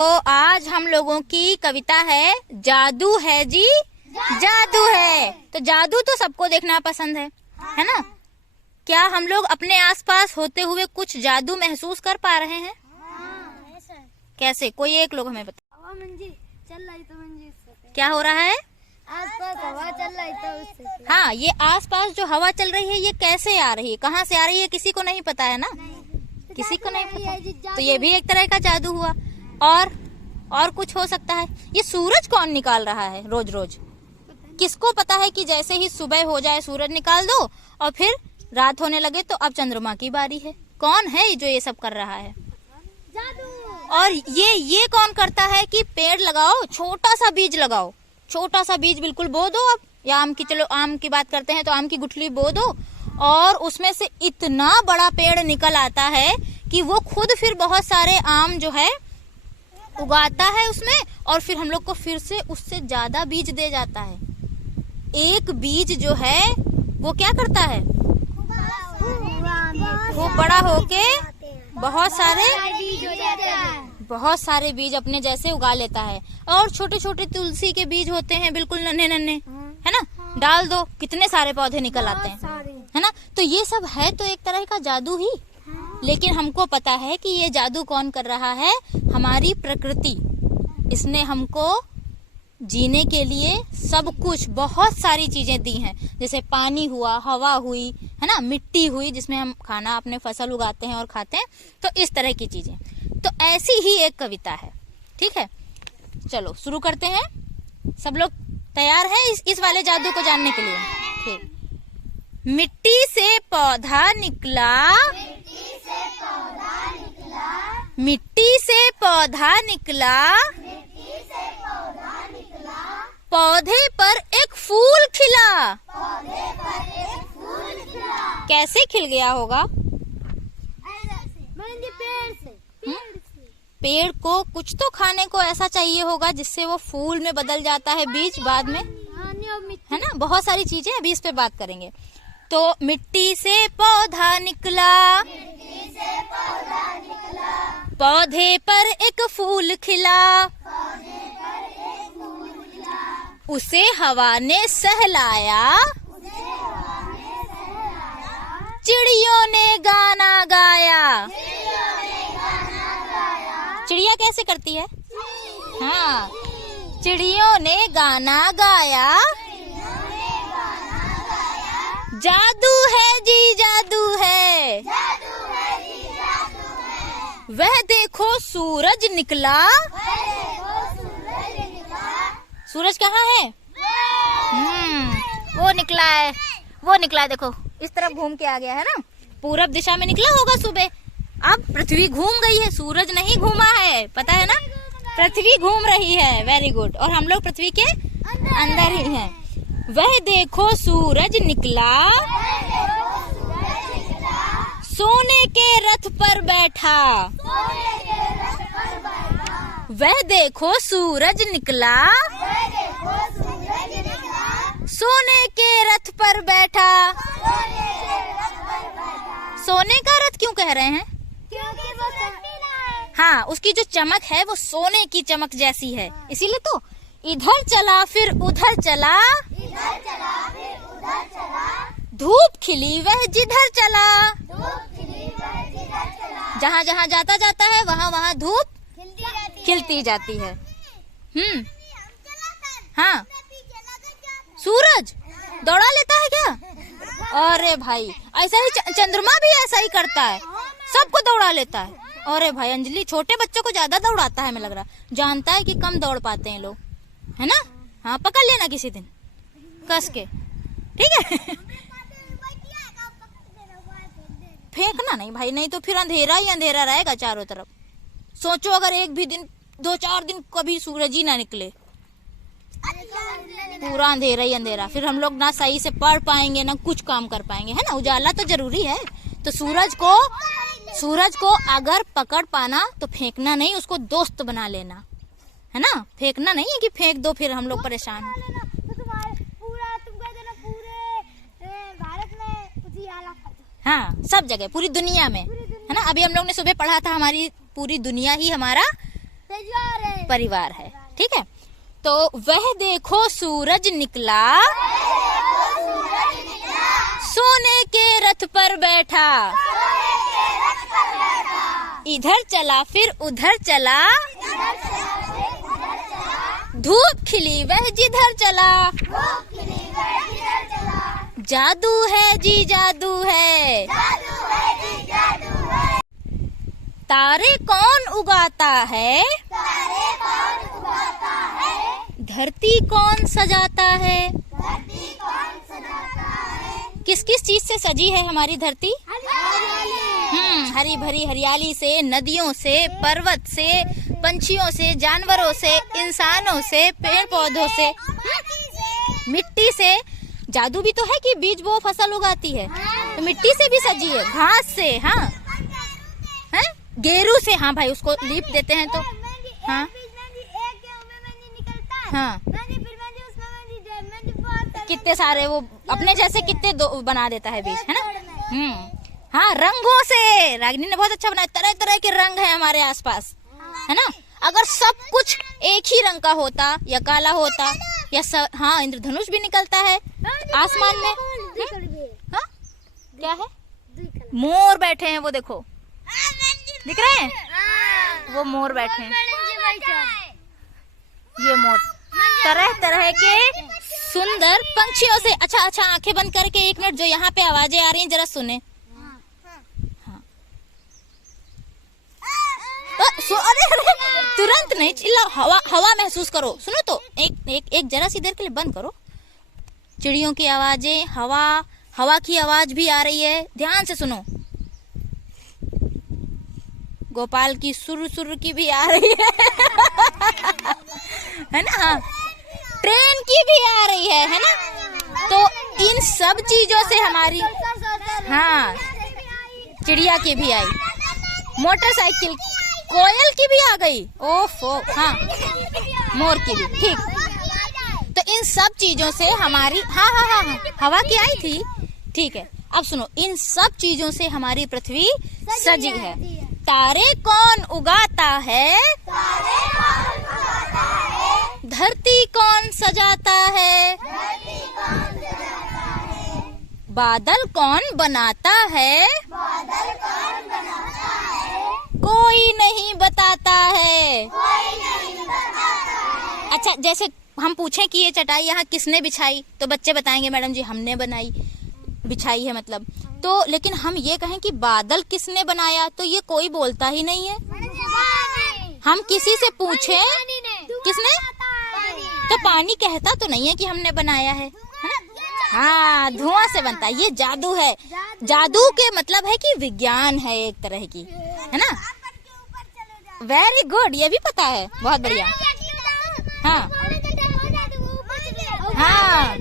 तो आज हम लोगों की कविता है जादू है जी जादू है। तो जादू तो सबको देखना पसंद है ना। क्या हम लोग अपने आसपास होते हुए कुछ जादू महसूस कर पा रहे हैं? कैसे? कोई एक लोग हमें बता। हवा मंजी चल रही तो मंजी उससे क्या हो रहा है? आसपास हवा चल रही तो उससे। हाँ, ये आसपास जो हवा चल रही है ये कैसे आ रही है, कहाँ से आ रही है, किसी को नहीं पता है ना। किसी को नहीं पता, तो ये भी एक तरह का जादू हुआ। और कुछ हो सकता है। ये सूरज कौन निकाल रहा है रोज रोज? किसको पता है कि जैसे ही सुबह हो जाए सूरज निकाल दो और फिर रात होने लगे तो अब चंद्रमा की बारी है। कौन है जो ये सब कर रहा है? जादू। और ये कौन करता है कि पेड़ लगाओ, छोटा सा बीज लगाओ, छोटा सा बीज बिल्कुल बो दो। अब या आम की, चलो आम की बात करते हैं तो आम की गुठली बो दो और उसमें से इतना बड़ा पेड़ निकल आता है कि वो खुद फिर बहुत सारे आम जो है उगाता है उसमें, और फिर हम लोग को फिर से उससे ज्यादा बीज दे जाता है। एक बीज जो है वो क्या करता है, वो बड़ा होके बहुत सारे बीज अपने जैसे उगा लेता है। और छोटे छोटे तुलसी के बीज होते हैं, बिल्कुल नन्हे नन्हे, है ना, डाल दो कितने सारे पौधे निकल आते हैं, है ना। तो ये सब है तो एक तरह का जादू ही। लेकिन हमको पता है कि ये जादू कौन कर रहा है? हमारी प्रकृति। इसने हमको जीने के लिए सब कुछ, बहुत सारी चीजें दी हैं। जैसे पानी हुआ, हवा हुई, है ना, मिट्टी हुई जिसमें हम खाना अपने फसल उगाते हैं और खाते हैं। तो इस तरह की चीजें। तो ऐसी ही एक कविता है, ठीक है। चलो शुरू करते हैं। सब लोग तैयार हैं इस वाले जादू को जानने के लिए? ठीक। मिट्टी से पौधा निकला, मिट्टी से पौधा निकला, पौधे पर एक फूल खिला। कैसे खिल गया होगा? पेड़ को कुछ तो खाने को ऐसा चाहिए होगा जिससे वो फूल में बदल जाता है बीज बाद में, है ना। बहुत सारी चीजें अभी इस पे बात करेंगे। तो मिट्टी से पौधा निकला, पौधे पर एक फूल खिला, उसे हवा ने सहलाया, चिड़ियों ने गाना गाया। चिड़िया कैसे करती है? हाँ, चिड़ियों ने गाना गाया, जादू है जी जादू है, वह देखो सूरज निकला। सूरज कहाँ है? वो निकला है, वो निकला है, देखो इस तरफ घूम के आ गया है ना। पूरब दिशा में निकला होगा सुबह। अब पृथ्वी घूम गई है, सूरज नहीं घूमा है, पता है ना। पृथ्वी घूम रही है, वेरी गुड। और हम लोग पृथ्वी के अंदर ही हैं। वह देखो सूरज निकला, सोने के रथ पर बैठा। वह देखो सूरज निकला, सोने के रथ पर बैठा। सोने का रथ क्यों कह रहे हैं? हाँ, उसकी जो चमक है वो सोने की चमक जैसी है, इसीलिए तो। इधर चला फिर उधर चला, धूप खिली वह जिधर चला। जहाँ जहाँ जाता जाता है वहाँ वहाँ धूप खिलती जाती है। हाँ, सूरज दौड़ा लेता है क्या? अरे भाई, ऐसा ही चंद्रमा भी ऐसा ही करता है, सबको दौड़ा लेता है। अरे भाई अंजलि, छोटे बच्चों को ज्यादा दौड़ाता है, हमें लग रहा। जानता है कि कम दौड़ पाते हैं लोग, है ना। हाँ, पकड़ लेना किसी दिन कस के, ठीक है। फेंकना नहीं भाई, नहीं तो फिर अंधेरा ही अंधेरा रहेगा चारों तरफ। सोचो अगर एक भी दिन, 2-4 दिन कभी सूरज ही ना निकले, पूरा अंधेरा ही अंधेरा, फिर हम लोग ना सही से पढ़ पाएंगे ना कुछ काम कर पाएंगे, है ना। उजाला तो जरूरी है। तो सूरज को अगर पकड़ पाना तो फेंकना नहीं, उसको दोस्त बना लेना, है ना। फेंकना नहीं है कि फेंक दो फिर हम लोग परेशान हो। हाँ, सब जगह, पूरी दुनिया में, है ना। अभी हम लोग ने सुबह पढ़ा था हमारी पूरी दुनिया ही हमारा परिवार है। ठीक है, तो वह देखो सूरज निकला, सोने के रथ पर बैठा, इधर चला फिर उधर चला, धूप खिली वह जिधर चला, जादू है जी जादू है, तारे कौन उगाता है, धरती कौन सजाता है। किस किस चीज से सजी है हमारी धरती? हरी भरी हरियाली से, नदियों से, पर्वत से, पंछियों से, जानवरों से, इंसानों से, पेड़ पौधों से, मिट्टी से। जादू भी तो है कि बीज वो फसल उगाती है, तो मिट्टी से भी सजी है, घास से, हाँ है, गेरू से, हाँ भाई उसको लीप देते हैं तो हाँ हाँ कितने सारे वो अपने जैसे कितने बना देता है बीज, है ना। हाँ, रंगों से रागिनी ने बहुत अच्छा बनाया, तरह तरह के रंग है हमारे आसपास, है ना। अगर सब कुछ एक ही रंग का होता या काला होता या हाँ, इंद्रधनुष भी निकलता है आसमान में। हाँ, क्या है? मोर बैठे हैं, वो देखो दिख रहे हैं, वो मोर बैठे हैं, ये मोर तरह तरह के सुंदर पंछियों से। अच्छा, आंखें बंद करके 1 मिनट, जो यहाँ पे आवाजें आ रही हैं जरा सुने। अरे तुरंत नहीं चिल्लाओ, हवा महसूस करो। सुनो तो एक जरा सी देर के लिए बंद करो। चिड़ियों की आवाजें, हवा की आवाज भी आ रही है, ध्यान से सुनो। गोपाल की सुर की भी आ रही है ना। हाँ, ट्रेन की भी आ रही है ना। तो इन सब चीजों से हमारी, हाँ, चिड़िया की भी आई, मोटरसाइकिल, कोयल की भी आ गई, ओफो, हाँ, मोर की भी, ठीक। तो इन सब चीजों से हमारी, हाँ, हवा की आई थी, ठीक है। अब सुनो, इन सब चीजों से हमारी पृथ्वी सजी है। तारे कौन उगाता है, धरती कौन सजाता है, बादल कौन बनाता है, कोई नहीं बताता है। अच्छा, जैसे हम पूछें कि ये चटाई यहाँ किसने बिछाई, तो बच्चे बताएंगे मैडम जी हमने बनाई, बिछाई है मतलब। तो लेकिन हम ये कहें कि बादल किसने बनाया, तो ये कोई बोलता ही नहीं है। हम किसी से पूछें किसने, तो पानी कहता तो नहीं है कि हमने बनाया है ना। हाँ, धुआं से बनता है, ये जादू है। जादू के मतलब है कि विज्ञान है एक तरह की, है ना। वेरी गुड, ये भी पता है, बहुत बढ़िया। हाँ हाँ,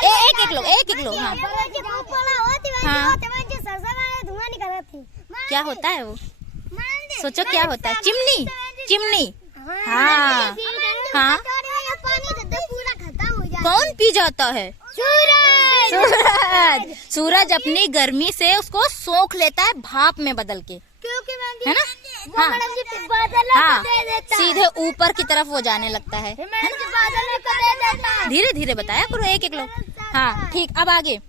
एक लोग हाँ हाँ, क्या होता है वो, सोचो क्या होता है। चिमनी, हाँ हाँ। कौन पी जाता है? सूरज अपनी गर्मी से उसको सोख लेता है भाप में बदल के, है ना। हाँ हाँ, सीधे ऊपर की तरफ वो जाने लगता है ना। धीरे धीरे बताया करो, एक लोग। हाँ ठीक, अब आगे।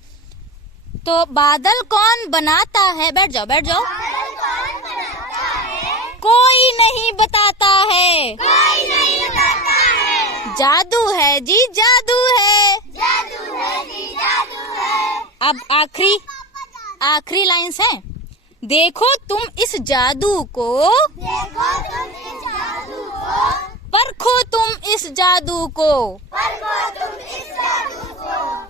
तो बादल कौन बनाता है, बैठ जाओ। कोई नहीं बताता है, जादू है जी जादू है। अब आखिरी लाइन्स है। देखो तुम इस जादू को, परखो तुम इस जादू को।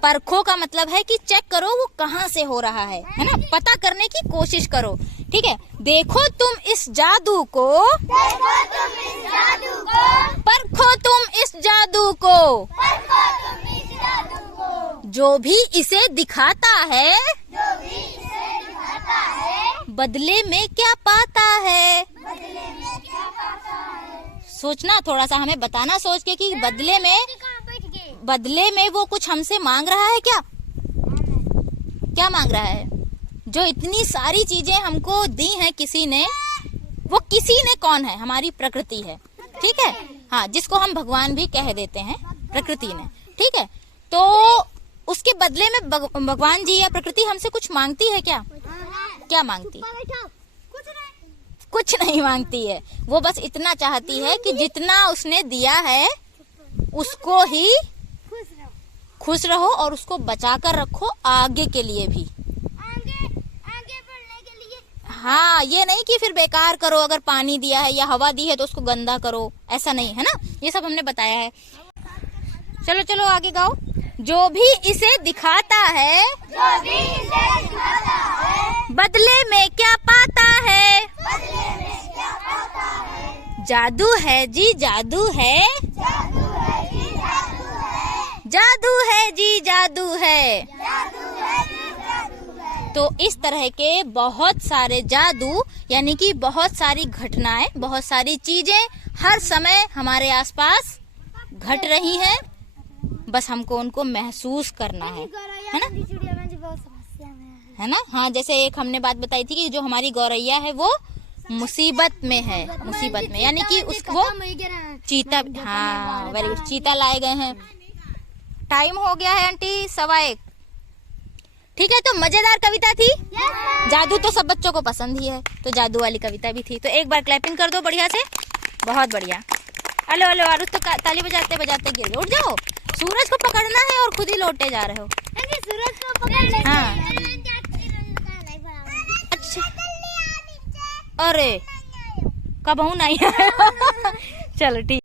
परखो का मतलब है कि चेक करो वो कहाँ से हो रहा है ना, पता करने की कोशिश करो, ठीक है। देखो तुम इस जादू को, परखो तुम इस जादू को। जो भी इसे दिखाता है, बदले में क्या पाता है। सोचना थोड़ा सा, हमें बताना सोच के कि बदले में वो कुछ हमसे मांग रहा है क्या मांग रहा है। जो इतनी सारी चीजें हमको दी हैं किसी ने, वो किसी ने कौन है? हमारी प्रकृति है, ठीक है। हाँ, जिसको हम भगवान भी कह देते हैं, प्रकृति ने, ठीक है। तो उसके बदले में भगवान जी या प्रकृति हमसे कुछ मांगती है क्या? क्या मांगती? कुछ नहीं मांगती है। वो बस इतना चाहती है कि जितना उसने दिया है उसको ही खुश रहो और उसको बचा कर रखो आगे के लिए भी। आगे बढ़ने के लिए। हाँ, ये नहीं कि फिर बेकार करो, अगर पानी दिया है या हवा दी है तो उसको गंदा करो, ऐसा नहीं है ना। ये सब हमने बताया है। चलो चलो आगे गाओ। जो भी इसे दिखाता है, बदले में क्या पाता है? जादू है जी, जादू है, जादू है जी, जादू है। तो इस तरह के बहुत सारे जादू, यानी कि बहुत सारी घटनाएं, बहुत सारी चीजें हर समय हमारे आसपास घट रही हैं। बस हमको उनको महसूस करना है ना, है ना। हाँ, जैसे एक हमने बात बताई थी कि जो हमारी गौरैया है वो मुसीबत में है, मुसीबत में, यानी कि उसको चीता, हाँ वेरी गुड, चीता लाए गए हैं। टाइम हो गया है आंटी, 1:15। ठीक है, तो मजेदार कविता थी। जादू तो सब बच्चों को पसंद ही है, तो जादू वाली कविता भी थी। तो एक बार क्लैपिंग कर दो बढ़िया से, बहुत बढ़िया। हेलो हेलो आरुष, तो ताली बजाते बजाते गिर गए। उठ जाओ, सूरज को पकड़ना है और खुद ही लौटे जा रहे हो। सूरज को पकड़। हाँ, अच्छा, अरे कब नहीं आया। चलो ठीक।